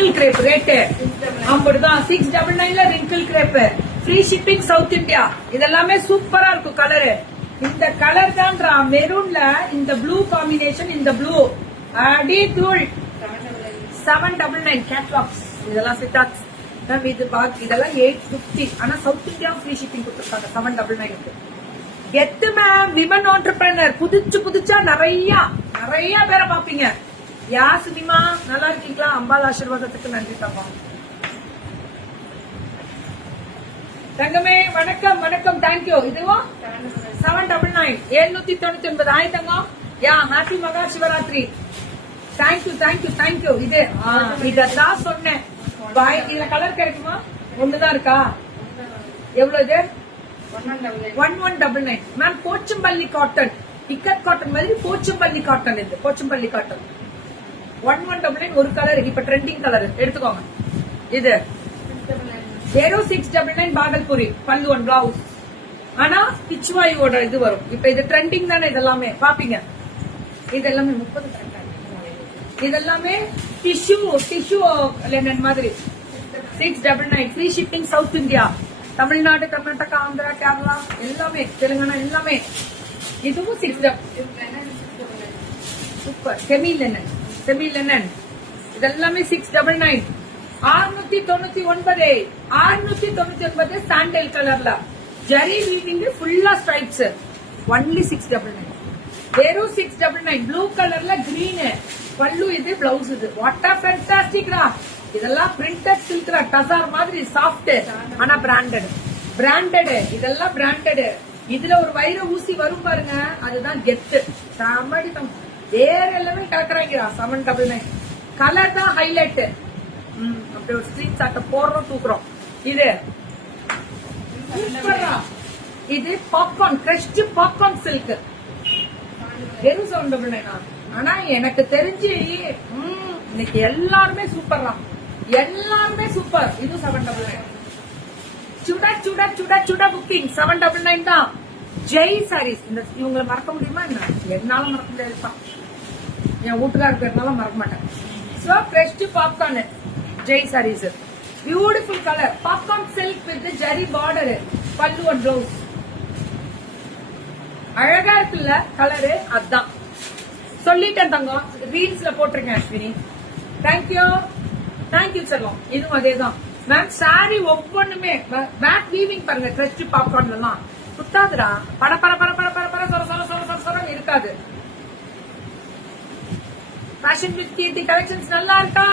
Wrinkle grape rate அப்படிதான் 699 wrinkle crepe. Free shipping South India. இதெல்லாமே சூப்பரா இருக்கும் கலரு. இந்த கலர் தான்டா மெரூன்ல இந்த ப்ளூ காம்பினேஷன். இந்த ப்ளூ அடி தூள் 799 கேட்லாக்ஸ். இதெல்லாம் சிட்டாக்ஸ் இது இதெல்லாம் 850. ஆனா சவுத் இந்தியா ஃப்ரீ ஷிப்பிங் கொடுத்துருக்காங்க 799. கெத்து மேம் விமன் ஆண்டர்பிரனர். புதுச்சா நிறைய பேரை பாப்பீங்க. யா சினிமா நல்லா இருக்கீங்களா? அம்பாள் ஆசீர்வாதத்துக்கு நன்றி தம்பா. தங்கமே வணக்கம் தேங்க்யூ. இதுவும் 799 799. ஆயிட்டங்க. யா ஹாப்பி மகா சிவராத்திரி. தேங்க்யூ. இதான் சொன்னேன். இதுல கலர் கிடைக்குமா? ஒண்ணுதான் இருக்கா? எவ்வளவு இது? 1199 ma'am. Pochampalli cotton, ikat cotton மாதிரி போச்சம்பள்ளி காட்டன். இது போச்சம்பள்ளி காட்டன் 1199 ஒரு கலர். இப்ப ட்ரெண்டிங் கலர் எடுத்துக்கோங்க. இது 0699 பாகல்புரி பல்லு ஒன் பிளவுஸ். ஆனா பிச்சுவாயோட இது வரும். இப்ப இது ட்ரெண்டிங் தானே. இதெல்லாமே பாப்பீங்க. இதெல்லாமே 30. இதெல்லாமே டிஷ்யூ லெனன் மாதிரி 699. Free shipping South India. Tamil Nadu, Karnataka, Andhra, Kerala எல்லாமே, தெலுங்கானா எல்லாமே. இதுவும் 6 சூப்பர் செமி லெனன். இதெல்லாமே 699. 699 சாண்டல் கலர்ல ஜரி வீவிங் ஃபுல்லா ஸ்ட்ரைப்ஸ். ஒன்லி 699. வெறும் 699. ப்ளூ கலர்ல கிரீன் பல்லு. இது பிளவுஸ். இது வாட் ஆ ஃபேண்டாஸ்டிக் ரா. இதெல்லாம் பிரிண்டட் சில்க் ரா. டசார் மாதிரி சாஃப்ட். ஆனா பிராண்டட். இதெல்லாம் பிராண்டட். இதுல ஒரு வைர ஊசி வரும் பாருங்க. அதுதான் கெத்து. சாமடி வேற எல்லாமே கலக்குறாங்க. 799. கலர் தான் ஹைலைட். அப்படி ஒரு ஸ்கிரீன் ஷாட் போடுறோம் தூக்குறோம். இது இது பாப்கார்ன் கிரஷ்ட் பாப்கார்ன் சில்க். வெறும் 799. ஆனா எனக்கு தெரிஞ்சு இன்னைக்கு எல்லாருமே சூப்பர் தான். எல்லாருமே சூப்பர். இது 799. சுடா புக்கிங் 799 தான். ஜெய் சாரீஸ். இந்த இவங்களை மறக்க முடியுமா என்ன? என்னாலும் மறக்க முடியாது. என் வீட்டுக்காரருக்கு இருந்தாலும் மறக்க மாட்டேன். So crushed popcorn Jai sarees. Beautiful colour. Popcorn silk with zari border. பல்லு ஒன் பிளவுஸ். அழகா இருக்குல்ல கலரு. அதான் சொல்லிட்டேன் தங்கம். ரீல்ஸ்ல போட்டிருக்கேன் அஸ்வினி. தேங்க்யூ செல்லம். இதுவும் அதேதான் மேம். சாரி ஒவ்வொன்றுமே பேக் வீவிங் பாருங்க. கிரஷ்ட் பாப்கார்ன் எல்லாம் சுத்தாதுடா. பர சொர இருக்காது. ஃபேஷன் வித் கீர்த்தி கலெக்ஷன்ஸ் நல்லா இருக்கா?